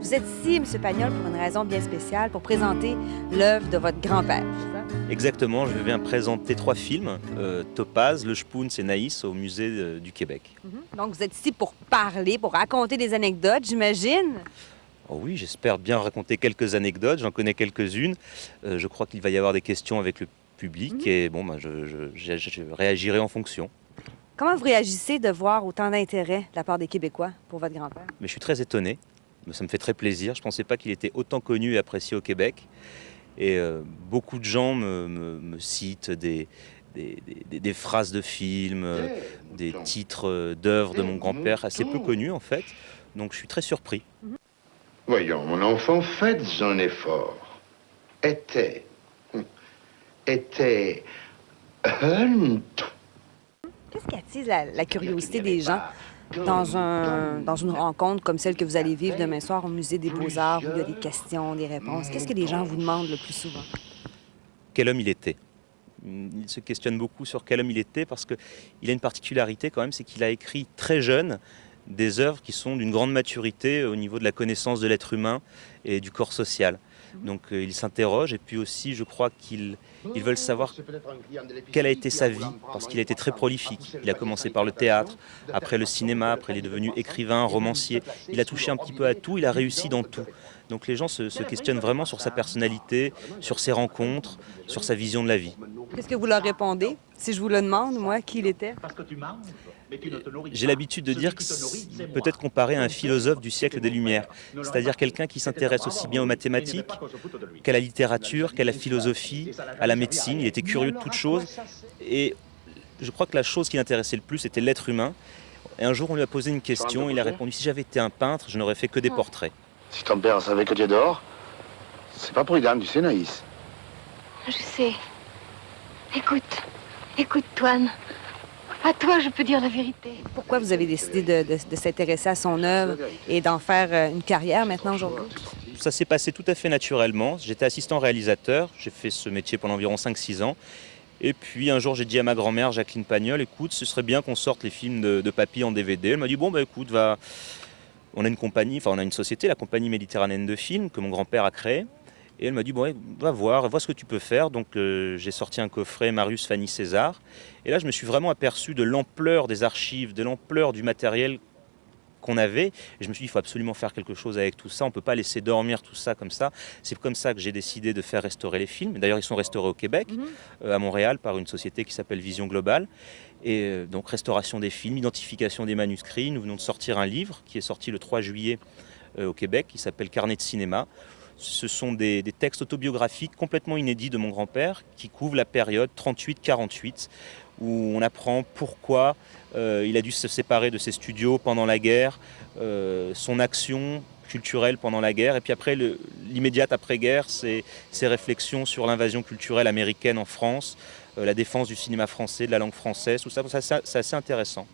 Vous êtes ici, M. Pagnol, pour une raison bien spéciale, pour présenter l'œuvre de votre grand-père. Exactement, je viens présenter 3 films, Topaz, Le Spoons et Naïs au musée du Québec. Donc, vous êtes ici pour parler, pour raconter des anecdotes, j'imagine. Oh oui, j'espère bien raconter quelques anecdotes, j'en connais quelques-unes. Je crois qu'il va y avoir des questions avec le public et bon, je réagirai en fonction. Comment vous réagissez de voir autant d'intérêt de la part des Québécois pour votre grand-père? Mais je suis très étonné, ça me fait très plaisir. Je ne pensais pas qu'il était autant connu et apprécié au Québec. Et beaucoup de gens me citent des phrases de films, des titres d'œuvres de mon grand-père, assez peu connus en fait. Donc je suis très surpris. Voyons, mon enfant, faites un effort. Était Hunt. Qu'est-ce qui attise la curiosité des gens dans une rencontre comme celle que vous allez vivre demain soir au Musée des Beaux-Arts, où il y a des questions, des réponses? Qu'est-ce que les gens vous demandent le plus souvent? Quel homme il était? Il se questionne beaucoup sur quel homme il était parce qu'il a une particularité quand même, c'est qu'il a écrit très jeune des œuvres qui sont d'une grande maturité au niveau de la connaissance de l'être humain et du corps social. Donc il s'interroge et puis aussi je crois qu'ils veulent savoir quelle a été sa vie parce qu'il a été très prolifique. Il a commencé par le théâtre, après le cinéma, après il est devenu écrivain, romancier. Il a touché un petit peu à tout, il a réussi dans tout. Donc les gens se questionnent vraiment sur sa personnalité, sur ses rencontres, sur sa vision de la vie. Qu'est-ce que vous leur répondez si je vous le demande, moi, qui il était? J'ai l'habitude de dire que peut-être comparé à un philosophe du siècle des Lumières, c'est-à-dire quelqu'un qui s'intéresse aussi bien aux mathématiques qu'à la littérature, qu'à la philosophie, à la médecine. Il était curieux de toutes choses et je crois que la chose qui l'intéressait le plus était l'être humain. Et un jour on lui a posé une question, il a répondu « Si j'avais été un peintre, je n'aurais fait que des portraits ». Si ton père savait que tu es dehors, c'est pas prudent, tu sais, Naïs. Je sais. Écoute, Toine. À toi, je peux dire la vérité. Pourquoi vous avez décidé de s'intéresser à son œuvre et d'en faire une carrière maintenant aujourd'hui? Ça s'est passé tout à fait naturellement. J'étais assistant réalisateur, j'ai fait ce métier pendant environ 5-6 ans. Et puis un jour j'ai dit à ma grand-mère, Jacqueline Pagnol, écoute, ce serait bien qu'on sorte les films de papy en DVD. Elle m'a dit, bon bah écoute, on a une compagnie, enfin on a une société, la compagnie méditerranéenne de films, que mon grand-père a créée. Et elle m'a dit, bon, ouais, va voir ce que tu peux faire. Donc j'ai sorti un coffret Marius, Fanny, César. Et là, je me suis vraiment aperçu de l'ampleur des archives, de l'ampleur du matériel qu'on avait. Et je me suis dit, il faut absolument faire quelque chose avec tout ça. On ne peut pas laisser dormir tout ça comme ça. C'est comme ça que j'ai décidé de faire restaurer les films. D'ailleurs, ils sont restaurés au Québec, à Montréal, par une société qui s'appelle Vision Globale. Et donc, restauration des films, identification des manuscrits. Nous venons de sortir un livre qui est sorti le 3 juillet au Québec, qui s'appelle Carnet de cinéma. Ce sont des textes autobiographiques complètement inédits de mon grand-père qui couvrent la période 38-48 où on apprend pourquoi il a dû se séparer de ses studios pendant la guerre, son action culturelle pendant la guerre et puis après l'immédiate après-guerre, ses réflexions sur l'invasion culturelle américaine en France, la défense du cinéma français, de la langue française, tout ça, c'est assez intéressant.